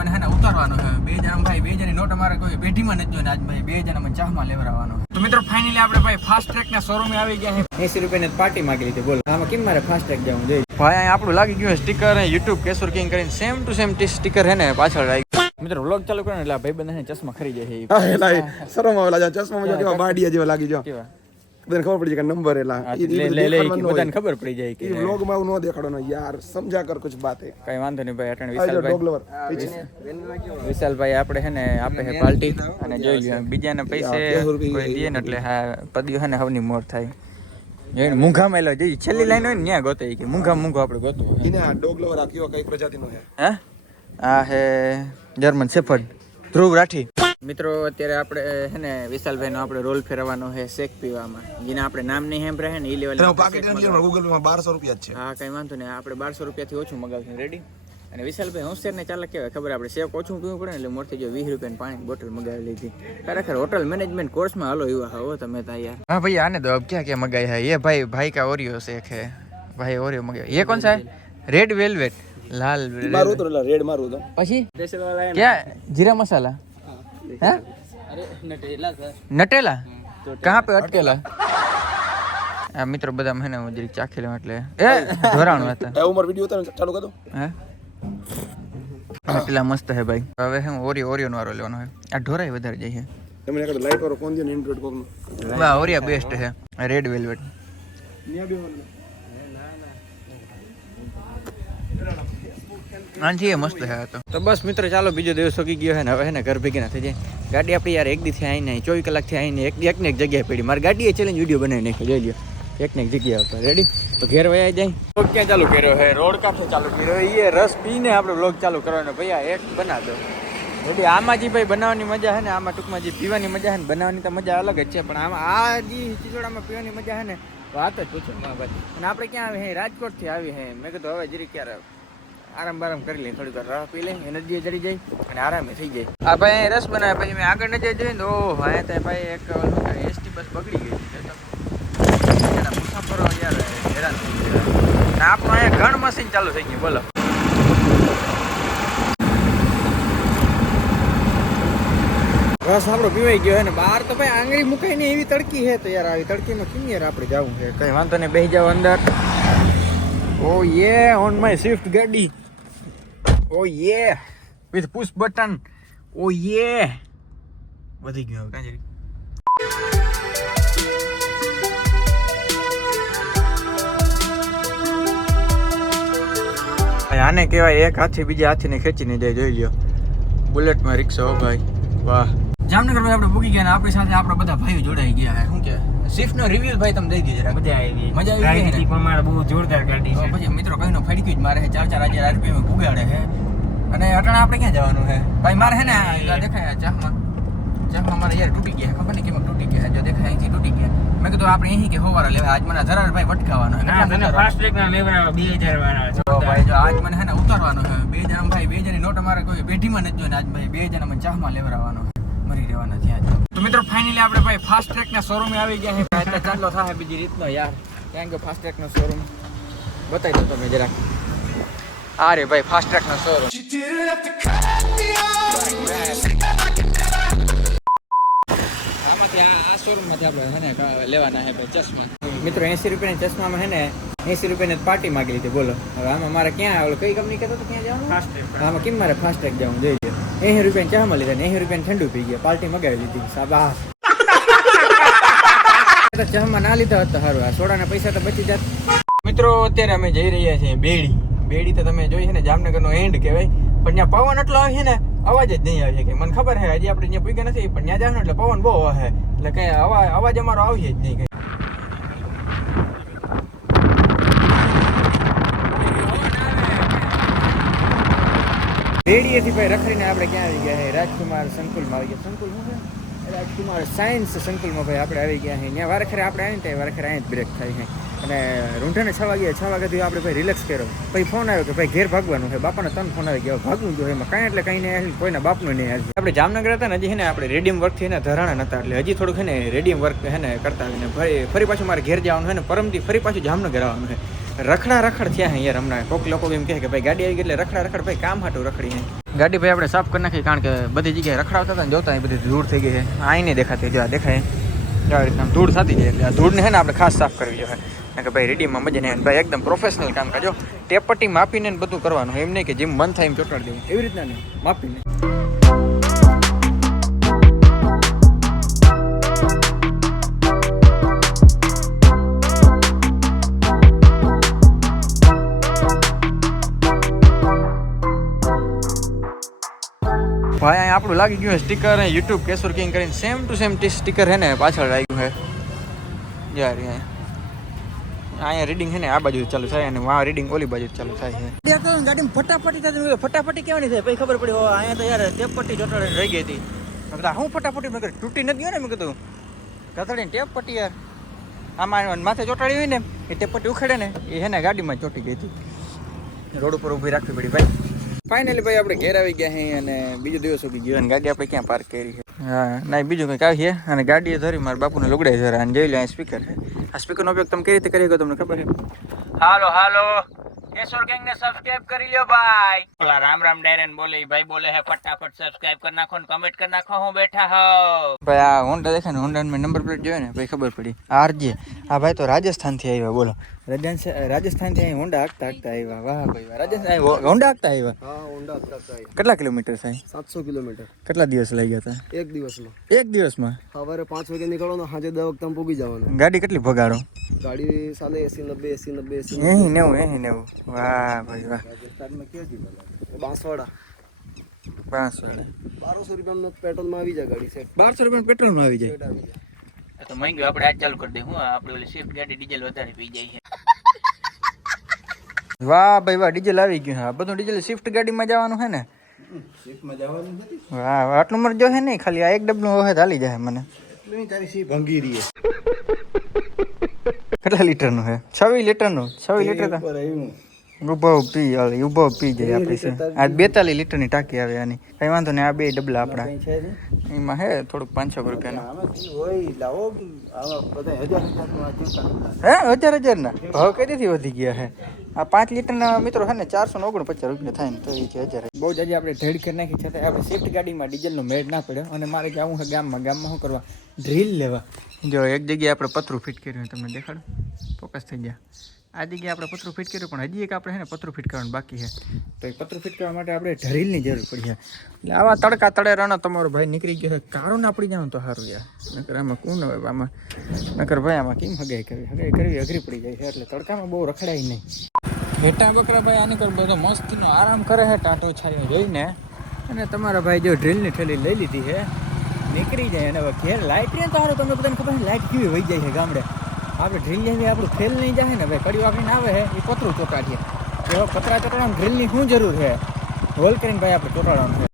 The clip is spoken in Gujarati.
મને હે ને ઉતારવાનો છે. બે જણા ભાઈ બે જણી નોટ અમારે કોઈ પેઢીમાં નથી જોઈને આજ ભાઈ બે જણા મને ચાહમાં લેવરાવાનો તો મિત્રો ફાઇનલી આપણે ભાઈ ફાસ્ટ ટ્રેક ના શોરૂમે આવી ગયા છે. એસી રૂપિયાની પાર્ટી માંગી લીધી બોલો. આમાં કેમ મારે ફાસ્ટ ટ્રેક જવું જોઈએ? ભાઈ અહીં આપણું લાગી ગયું સ્ટીકર યુટ્યુબ કેશોર કિંગ કરીને સેમ ટુ સેમ સ્ટીકર હે ને પાછળ રાખી મિત્રો વ્લોગ ચાલુ કરો એટલે ભાઈ બંધ ચશ્મા ખરી શરમ આવેલા ચશ્મા બાડિયા જેવા લાગી જો. કેવા? બધાને ખબર પડી જાય કે નંબર એલા. લે લે. બધાને ખબર પડી જાય કે ઈ માં ન દેખાડવાનું યાર સમજા કર કુછ બાતે કઈ વાંધો નહીં ભાઈ અટણ આ જો ડોગ વિશાલભાઈ વિશાલભાઈ આપણે હે ને આપે હે પાર્ટી અને જોઈ લ્યો બીજાને પૈસે કોઈ દે ને એટલે હા પદ્યો હે ને હવની મોર થાય. એને મૂંઘા મેલો જે છેલ્લી લાઈન હોય ને ત્યાં ગોતે કે મૂંઘા મૂંઘો આપણે ગોતો ઈને આ ડોગ લવર આ કયો કઈ પ્રજાતિનો હે હે? આ હે જર્મન શેફર્ડ ધ્રુવ રાઠી. મિત્રો અત્યારે આપણે હે ને વિશાલભાઈનો આપણે રોલ ફેરવવાનો છે શેક પીવામાં. જેને આપણે નામ નહીં હેમ રહે ને એ લેવલ ગૂગલમાં બારસો રૂપિયા છે. હા કઈ વાંધો નહીં. આપણે બારસો રૂપિયાથી ઓછું મગાવશું. રેડી અને વિશાલભાઈ હોસ્ટેલ ને ચાલક કહેવાય? ખબર આપણે શેક ઓછું પીવું પડે એટલે મોરથી જો વીસ રૂપિયાની પાણી બોટલ મગાવી લીધી. ખરેખર હોટલ મેનેજમેન્ટ કોર્સમાં હાલો એવા હો તમે તૈયાર હા ભાઈ આને તો ક્યાં ક્યાં મગાઈ હે એ ભાઈ ભાઈ કા ઓરિયો શેક હે ભાઈ ઓરિયો મગાવી એ કોણ છે? રેડ વેલ્વેટ લાલ મારું તો રેડ મારું તો. પછી? ક્યાં? જીરા મસાલા? हैं નટેલા કહાં પે અટકેલા? આ મિત્રો બધા મહિને હું જરીક ચાખી લેવા એટલે. એ ધોરાણું હતા. એ ઉમર વિડિયો ઉતારો ચાલુ કર હે? નટેલા મસ્ત હે ભાઈ. હવે હું ઓરિયો ઓરિયો વારો લેવાનો હે આ ઢોરાય વધારે જાય છે. તમને કદ લાઈટ વાળો કોણ દે ને કોક નો વાહ ઓરિયા બેસ્ટ હે. રેડ વેલ્વેટ નિયા બે આનથી એ મસ્ત હે તો. તો બસ મિત્રો ચાલો બીજો દિવસ સોકી ગયો હે ને હવે હે ને ઘર ભેગી ના થઈ જાય. ગાડી આપણી યાર એક દીથી આવીને ચોવીસ કલાકથી આવીને એક એક ને એક જગ્યાએ પડી. મારી ગાડીએ ચેલેન્જ વીડિયો બનાવી નાખ્યો જોઈ લ્યો. એક ને એક જગ્યા ઉપર. રેડી તો ઘેર વયા જાય. તો ક્યાં ચાલુ કર્યો હે રોડ કાંઠે ચાલુ કર્યો એ રસ પીને આપણે બ્લોગ ચાલુ કરવાનો. ભાઈ એક બના દો. રેડી આમાં જે ભાઈ બનાવવાની મજા હે ને આમાં ટૂંકમાં જે પીવાની મજા હે ને બનાવવાની તો મજા અલગ જ છે પણ આમાં આ જે ચીચોડામાં પીવાની મજા હે ને વાત જ પૂછો ભાઈ અને આપણે ક્યાં આવી હે? રાજકોટથી આવી હે. મેં કીધું હવે જરી ક્યારે આરામ બારામ કરી લઈએ, થોડીક વાર રાહ પી લઈએ, એનર્જી ચડી જાય અને આરામે થઈ જાય. આ ભાઈ રસ બનાવે, પછી મેં આગળ નજર જોઈને તો હા ત્યાં ભાઈ એક એસટી બસ બગડી ગઈ છે. તો મુસાફરો યાર, હેરાન થઈ ગયા. આપણું અહીંયા ઘણ મશીન ચાલુ થઈ ગયું, બોલો. રસ આપણો પીવાઈ ગયો હે ને, બહાર તો ભાઈ આંગળી મુકાઈ ને એવી તડકી છે તો યાર, આવી તડકીમાં કેમ યાર આપણે જવું છે? કઈ વાંધો નહીં બેસી જાવ અંદર. ઓ યે ઓન માય સ્વિફ્ટ ગાડી. ઓ યે વિથ પુશ બટન. ઓ યે વધી ગયું હવે આને કહેવાય, એક હાથથી બીજા હાથીને ખેંચીને જાય જોઈ લ્યો. બુલેટમાં રિક્ષા હો ભાઈ. વાહ. જામનગર ભાઈ આપણે પૂગી ગયા ને આપણી સાથે આપણા બધા ભાઈઓ જોડાઈ ગયા હે શું કે? સ્વિફ્ટ નો રિવ્યુ ભાઈ તમે દઈ દીધો. મજા આવી મજા આવી ગઈ પણ મારે બહુ જોરદાર ગાડી છે. પછી મિત્રો કહીનો ફડક્યું જ મારે છે. ચાર ચાર હજાર આરપીએમ પુગાડે છે. અને અટાણે આપણે ક્યાં જવાનું છે? ભાઈ મારે છે ને દેખાય ચાહમાં ચાહમાં મારે યાર તૂટી ગયા ખબર નહીં કેમ તૂટી ગયા જો દેખાય અહીંથી તૂટી ગયા. મેં કીધું આપણે અહીં કે હોવારા લેવા આજ મને ધરાર ભાઈ વટકાવાનો ના તને ફાસ્ટ ટ્રેક ના લેવડાવો બે વાળા તો ભાઈ જો આજ મને છે ને ઉતારવાનો છે. બે જણા ભાઈ બે જણી નોટ અમારે કોઈ પેઢીમાં નથી જોઈને આજ ભાઈ બે જણા મને ચાહમાં લેવડાવવાનો છે. મરી રહેવાના ત્યાં તો મિત્રો ફાઇનલી આપણે ભાઈ ફાસ્ટ ટ્રેક ના શોરૂમે આવી ગયા છે. એટલે ચાલો થાય બીજી રીતનો યાર. કારણ કે ફાસ્ટ ટ્રેક નો શોરૂમ બતાવી દો તમે જરાક. આ રે ભાઈ ફાસ્ટ ટ્રેક નો શોરૂમ આમાંથી આ આ શોરૂમમાંથી આપણે હે લેવાના ભાઈ ચશ્મા. મિત્રો એસી રૂપિયાના ચશ્મામાં હે ને એસી રૂપિયાની પાર્ટી માગી લીધી. બોલો. હવે આમાં મારે ક્યાં ઓલો કઈ કંપની કહેતો તો ક્યાં જવાનું? ફાસ્ટ ટ્રેક આમાં કેમ મારે ફાસ્ટ ટ્રેક જવું જોઈએ એસી રૂપિયા ચામાં લીધા ને એસી રૂપિયા ઠંડુ પી ગયા. પાર્ટી મગાવી લીધી. સાબાસ તો ચામાં ના લીધા હોત તો સારું. આ સોડાના પૈસા તો બચી જાત. મિત્રો, અત્યારે અમે જઈ રહ્યા છીએ બેડી. બેડી તો તમે જોઈ છે ને, જામનગરનો એન્ડ કહેવાય. પણ ત્યાં પવન એટલો આવે છે ને, અવાજ જ નહીં આવે કે મને ખબર છે, હજી આપણે ત્યાં પૂગ્યા નથી, પણ ત્યાં જાવ એટલે પવન બહુ આવે. એટલે કઈ અવાજ અમારો આવશે જ નહીં કઈ. રેડીએથી ભાઈ રખડીને આપણે ક્યાં આવી ગયા છે રાજકુમાર સંકુલમાં આવી ગયા. સંકુલ શું રાજકુમાર સાયન્સ સંકુલમાં ભાઈ આપણે આવી ગયા છે ત્યાં વારખરે આપણે આવીને ત્યાં વારખરે અહીં જ બ્રેક થાય છે અને રૂંઢાને છ વાગ્યા, છ વાગ્યાથી આપણે ભાઈ રિલેક્સ કર્યો. પછી ફોન આવ્યો કે ભાઈ ઘેર ભાગવાનું છે બાપાને તન ફોન આવી ગયો. ભાગવું જોઈએ એમાં કાંઈ એટલે કંઈ નહીં કોઈના બાપનું નહીં હાલ. આપણે જામનગર હતા ને હજી ને આપણે રેડિયમ વર્કથી ને ધરાણા નતા એટલે હજી થોડુંક છે ને રેડિયમ વર્ક છે ને કરતા આવીને. ફરી ફરી પાછું મારે ઘેર જવાનું છે ને પરમથી ફરી પાછું જામનગર આવવાનું છે રખડા રખડ થયા યાર હમણાં. કોક લોકો એમ કહે કે ભાઈ ગાડી આવી એટલે રખડા રખડ ભાઈ કામ હાટું રખડી ગાડી ભાઈ આપણે સાફ કરી નાખી કારણ કે બધી જગ્યાએ રખડાવતા હતા ને જોતા એ બધી ધૂળ થઈ ગઈ છે. આઈ નહીં દેખાતી જો આ દેખાય. આ ધૂળ થતી જાય એટલે આ ધૂળને છે ને આપણે ખાસ સાફ કરવી જોઈએ. કારણ કે ભાઈ રેડીમાં મજા નહીં ભાઈ એકદમ પ્રોફેશનલ કામ કરજો ટેપટી માપીને બધું કરવાનું એમ નહીં કે જેમ મન થાય એમ ચોટાડી દેવું. એવી રીતના નહીં, માપીને. ભાઈ અહીંયા આપણું લાગી ગયું સ્ટીકર અને યુટ્યુબ કેશોર કિંગ કરીને સેમ ટુ સેમ સ્ટીકર છે ને, પાછળ લાગ્યું હે. યાર અહીંયા રીડિંગ છે ને, આ બાજુ ચાલુ થાય અને આ રીડિંગ ઓલી બાજુ ચાલુ થાય છે. ગાડીમાં ફટાફટી થતી ફટાફટી કેવાની થાય પછી ખબર પડી અહીંયા તો યાર ટેપ પટ્ટી ચોટાડીને રહી ગઈ હતી. મેં હું ફટાફટી? મેં તૂટી નથી ગયો ને, મેં કીધું. કતડીને ટેપ પટ્ટી યાર. આમાં માથે ચોટાડી હોય ને, એ ટેપ પટ્ટી ઉખેડે ને, એ હે ને ગાડીમાં ચોટી ગઈ હતી. રોડ ઉપર ઊભી રાખવી પડી, ભાઈ. ફાઇનલી ભાઈ આપણે ઘેર આવી ગયા છીએ અને બીજો દિવસ ઉગી ગયો અને ગાડી આપણે ક્યાં પાર્ક કરી છે હા ના બીજું કંઈક આવીએ અને ગાડીએ ધરી મારા બાપુને લુગડાઈ જરા અને જોઈ લે આ સ્પીકર છે આ સ્પીકરનો ઉપયોગ તમે કઈ રીતે કરી શકો તમને ખબર છે હાલો હાલો. કેશોર ગેંગ ને સબસ્ક્રાઇબ કરી લ્યો ભાઈ. ઓલા રામ રામ ડાયરન બોલે ભાઈ બોલે હે ફટાફટ સબસ્ક્રાઇબ કરી નાખો ને કમેન્ટ કરી નાખો હું બેઠા હો ભાઈ આ હોન્ડા દેખાય ને હોન્ડા મેં નંબર પ્લેટ જોયો ને ભાઈ ખબર પડી. આરજે આ ભાઈ તો રાજસ્થાનથી આવ્યા બોલો. રાજસ્થાનથી અહીં હોન્ડા હાકતા હાકતા આવ્યા. વાહ ભાઈ રાજસ્થાન હોન્ડા હાકતા આવ્યા. કેટલા કિલોમીટર થાય? સાતસો કિલોમીટર. કેટલા દિવસ લઈ ગયા હતા? એક દિવસમાં એક દિવસમાં? સવારે પાંચ વાગે નીકળવાનું સાંજે દસ વખત તમે પૂગી જવાનું. ગાડી કેટલી ભગાડો? ગાડી સાલે એસી નબ્બે એસી નબ્બે એસી એહી નેવું એહી નેવું. વાહ ભાઈ વાહ. બાંસવાડા. પાંચસો બારસો રૂપિયામાં પેટ્રોલમાં આવી જાય ગાડી સેટ બારસો રૂપિયા પેટ્રોલમાં આવી જાય? આવી જાય. તો મહેંગું આપણે આજ ચાલુ કરી દે. હું આપણે ઓલી સ્વિફ્ટ ગાડી ડીઝલ વધારે પી જાય છે. વાહ ભાઈ વાહ ડીઝલ આવી ગયું હા બધું ડીઝલ શિફ્ટ ગાડીમાં જવાનું છે ને? વાહ વાહ, આટલું મર જો છે નહીં ખાલી આ એક ડબલું વખત ચાલી જાય મને. કેટલા લીટરનું છે? છવ્વીસ લીટરનું? છવ્વીસ લીટર ઊભો પી હાલે ઊભો પી જાય આપણે આ બેતાલીસ લીટરની ટાંકી આવે આની. કઈ વાંધો નહીં આ બે ડબલા આપણા. એમાં હે થોડુંક પાંચસો રૂપિયાનું. હે હજાર હજાર ના ભાવ રીતે વધી ગયા હે આ પાંચ લીટરના મિત્રો છે ને ચારસો ને ઓગણપચાસ રૂપિયા થાય ને તો એ છે હજાર બહુ જ આજે આપણે ધડ કરી નાખી છતાં આપણે સ્વિફ્ટ ગાડીમાં ડીઝલનો મેળ ના પડ્યો અને મારે જવું છે ગામમાં ગામમાં શું કરવા? ડ્રીલ લેવા. જો એક જગ્યાએ આપણે પતરું ફિટ કર્યું તમને દેખાડો. ફોકસ થઈ ગયા. આ જગ્યાએ આપણે પતરું ફિટ કર્યું પણ હજી એક આપણે છે ને પતરું ફિટ કરવાનું બાકી છે. તો એ પતરું ફિટ કરવા માટે આપણે ડ્રીલની જરૂર પડી છે. એટલે આવા તડકા તળે રણો તમારો ભાઈ નીકળી ગયો છે. કારો ના પડી જાવ તો સારું યાર. નકર આમાં કોણ હવે આમાં? નકર ભાઈ આમાં કેમ હગાઈ કરવી? હગાઈ કરવી અઘરી પડી જાય છે એટલે તડકામાં બહુ રખડાય નહીં. ઘેટા બકરા ભાઈ આની પર બધો મસ્તીનો આરામ કરે છે ટાંટો છાયો જઈને. અને તમારા ભાઈ જો ડ્રીલની થેલી લઈ લીધી છે નીકળી જાય અને હવે ઘેર લાઇટ ને તો તમને બધાને ખબર છે લાઇટ કેવી વહી જાય છે ગામડે. આપણે ડ્રીલ લઈને આપણું ફેલ નહીં જાય ને ભાઈ કડીઓ આપીને આવે છે એ પતરું ચોટાડીએ. એવા પતરા ચોટાડવાનું ડ્રીલની શું જરૂર છે હોલ કરીને ભાઈ આપણે ચોટાડવાનું છે